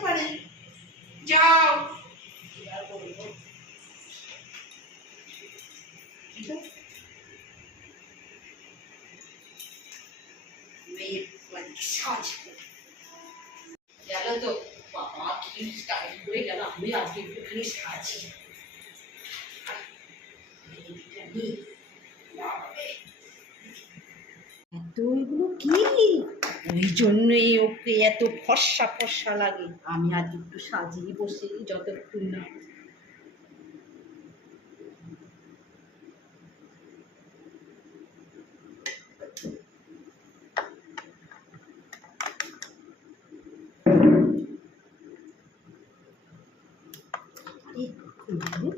পারে। যাও। মেয়ের মানে সাজ। গেল তো। বাবা কি স্টাইল করে গেল আমি আজকে একটুখানি সাজি। এত এগুলো কি? ওই জন্যই ওকে এত ফর্সা ফর্সা লাগে। আমি আজ একটু সাজিয়ে বসে, যতক্ষণ না।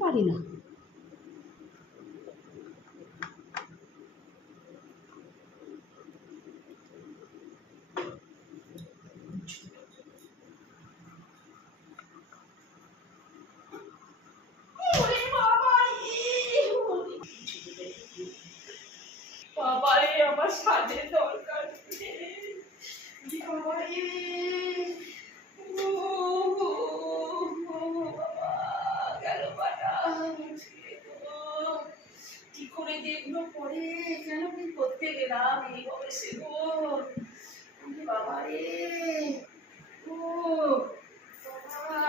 পারি না ওরে বাবা রে, ওরে। বাবা রে আমার সাজের দরকার। কি করে দেখল পরে কেন কি করতে গেলাম এই বয়সে গো ওরে বাবা রে ও বাবা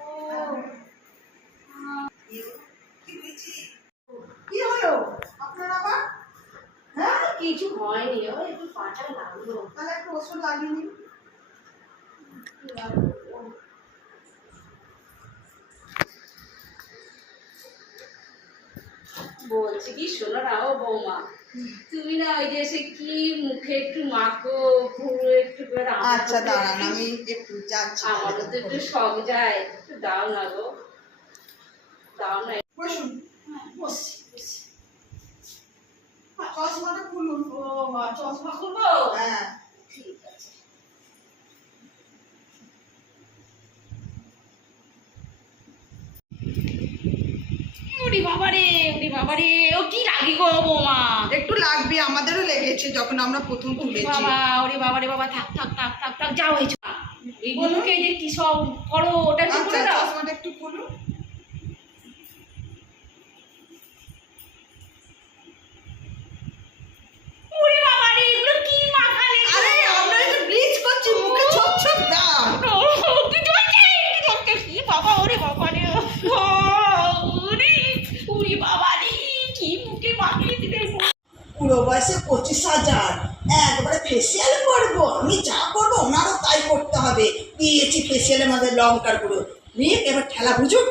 ও কি হলো আপনার আবার হ্যাঁ কিছু হয়নি। ও একটু পাটা লাগল। তাহলে একটু ওষুধ লাগিয়ে নিন। বলছি কি শোনো না ও বৌমা তুমি না ওই যে সে কি মুখে একটু মাখো পুরো একটু করে আচ্ছা দাঁড়ান আমি একটু যাচ্ছি। আমারও তো একটু শখ যায় একটু দাও না গো। দাও না। বসুন। হ্যাঁ, বসি বসি চশমাটা খুলুন। ও মা চশমা খুলবো? হ্যাঁ। ঠিক আছে উড়ি বাবা উড়ি বাবা ও কি লাগি গো বৌমা। একটু লাগবে আমাদেরও লেগেছে যখন আমরা প্রথম তুলেছি বাবা ওরে বাবা রে বাবা থাক থাক থাক থাক থাক যাও এই যে কি সব করো ওটা কি আচ্ছা করে দাও। একটু খুলুন ওরে বাবা রে এগুলো কি মাখালে গো? আরে আমরা এটা ব্লিচ করছি মুখে ছোপ ছোপ দাগ ও, কি চলছে কি চলছে কি বাবা ওরে বাবা রে ও, ওরে ওরে বাবা রে কি মুখে মাখিয়ে দিলে পুরো বয়সে পঁচিশ হাজার। একবারে ফেসিয়াল করব, আমি যা করব ওনারও তাই করতে হবে। দিয়েছি ফেসিয়ালের মধ্যে লঙ্কার গুঁড়ো। নিয়ে এবার ঠেলা বুঝুক